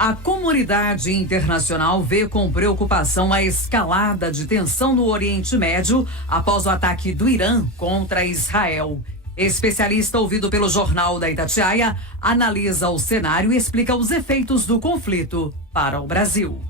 A comunidade internacional vê com preocupação a escalada de tensão no Oriente Médio após o ataque do Irã contra Israel. Especialista ouvido pelo Jornal da Itatiaia analisa o cenário e explica os efeitos do conflito para o Brasil.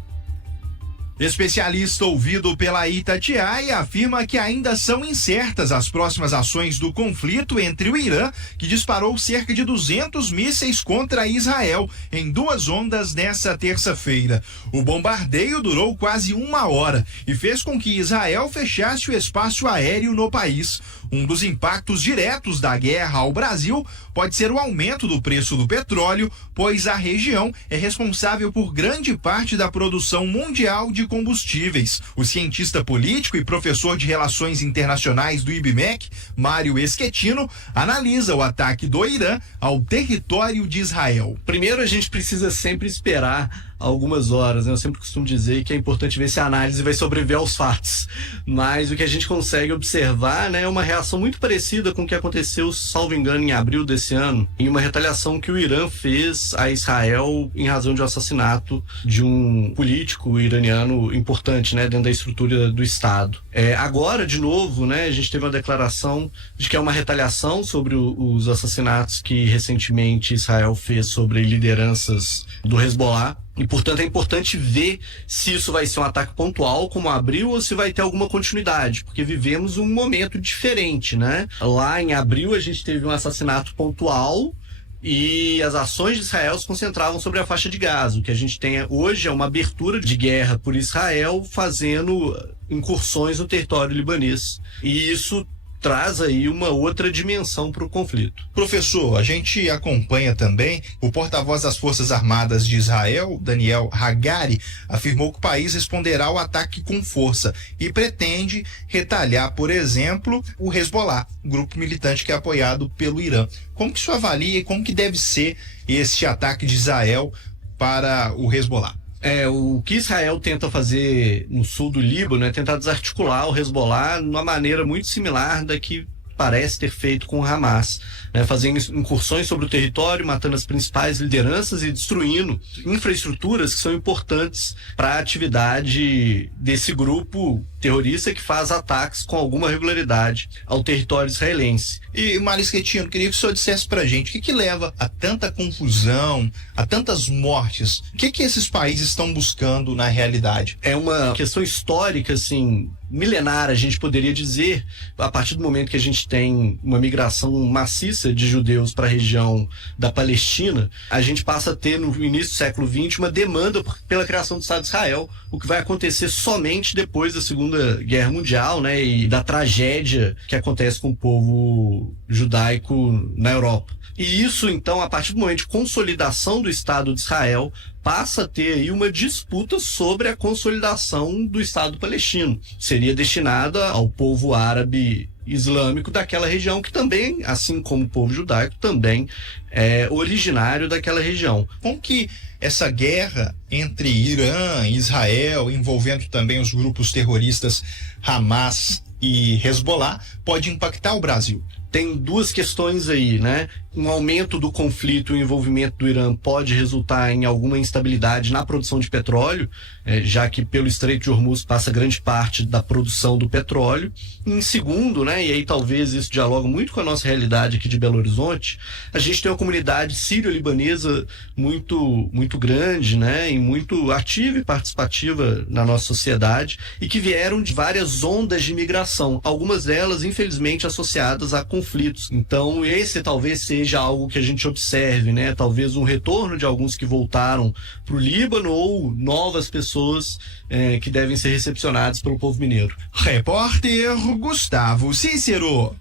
Especialista ouvido pela Itatiaia afirma que ainda são incertas as próximas ações do conflito entre o Irã, que disparou cerca de 200 mísseis contra Israel em 2 ondas nessa terça-feira. O bombardeio durou quase 1 hora e fez com que Israel fechasse o espaço aéreo no país. Um dos impactos diretos da guerra ao Brasil pode ser o aumento do preço do petróleo, pois a região é responsável por grande parte da produção mundial de combustíveis. O cientista político e professor de Relações Internacionais do IBMEC, Mário Schettino, analisa o ataque do Irã ao território de Israel. Primeiro, a gente precisa sempre esperar algumas horas, né? Eu sempre costumo dizer que é importante ver se a análise vai sobreviver aos fatos. Mas o que a gente consegue observar, né, é uma reação muito parecida com o que aconteceu, salvo engano, em abril desse ano, em uma retaliação que o Irã fez a Israel em razão de um assassinato de um político iraniano importante, né, dentro da estrutura do Estado. Agora, de novo, né, a gente teve uma declaração de que é uma retaliação sobre os assassinatos que recentemente Israel fez sobre lideranças do Hezbollah. E, portanto, é importante ver se isso vai ser um ataque pontual, como abril, ou se vai ter alguma continuidade, porque vivemos um momento diferente, né? Lá em abril, a gente teve um assassinato pontual e as ações de Israel se concentravam sobre a faixa de Gaza. O que a gente tem hoje é uma abertura de guerra por Israel fazendo incursões no território libanês. E isso traz aí uma outra dimensão para o conflito. Professor, a gente acompanha também o porta-voz das Forças Armadas de Israel, Daniel Hagari, afirmou que o país responderá ao ataque com força e pretende retalhar, por exemplo, o Hezbollah, grupo militante que é apoiado pelo Irã. Como que isso avalia e como que deve ser este ataque de Israel para o Hezbollah? O que Israel tenta fazer no sul do Líbano é tentar desarticular o Hezbollah de uma maneira muito similar da que parece ter feito com o Hamas, né, fazendo incursões sobre o território, matando as principais lideranças e destruindo infraestruturas que são importantes para a atividade desse grupo terrorista que faz ataques com alguma regularidade ao território israelense. E, Mário Schettino, queria que o senhor dissesse pra gente o que leva a tanta confusão, a tantas mortes. O que esses países estão buscando na realidade? É uma questão histórica, assim, milenar, a gente poderia dizer, a partir do momento que a gente tem uma migração maciça de judeus para a região da Palestina, a gente passa a ter, no início do século XX, uma demanda pela criação do Estado de Israel, o que vai acontecer somente depois da Segunda Guerra Mundial, né, e da tragédia que acontece com o povo judaico na Europa. E isso, então, a partir do momento de consolidação do Estado de Israel, passa a ter aí uma disputa sobre a consolidação do Estado palestino. Seria destinada ao povo árabe islâmico daquela região, que também, assim como o povo judaico, também é originário daquela região. Como que essa guerra entre Irã e Israel, envolvendo também os grupos terroristas Hamas e Hezbollah, pode impactar o Brasil? Tem 2 questões aí, né? Um aumento do conflito e o envolvimento do Irã pode resultar em alguma instabilidade na produção de petróleo, já que pelo Estreito de Hormuz passa grande parte da produção do petróleo. Em segundo, né, e aí talvez isso dialoga muito com a nossa realidade aqui de Belo Horizonte, a gente tem uma comunidade sírio-libanesa muito grande, né, e muito ativa e participativa na nossa sociedade, e que vieram de várias ondas de imigração, algumas delas, infelizmente, associadas a conflitos. Então, esse talvez seja algo que a gente observe, né? Talvez um retorno de alguns que voltaram para o Líbano ou novas pessoas que devem ser recepcionadas pelo povo mineiro. Repórter Gustavo Cícero.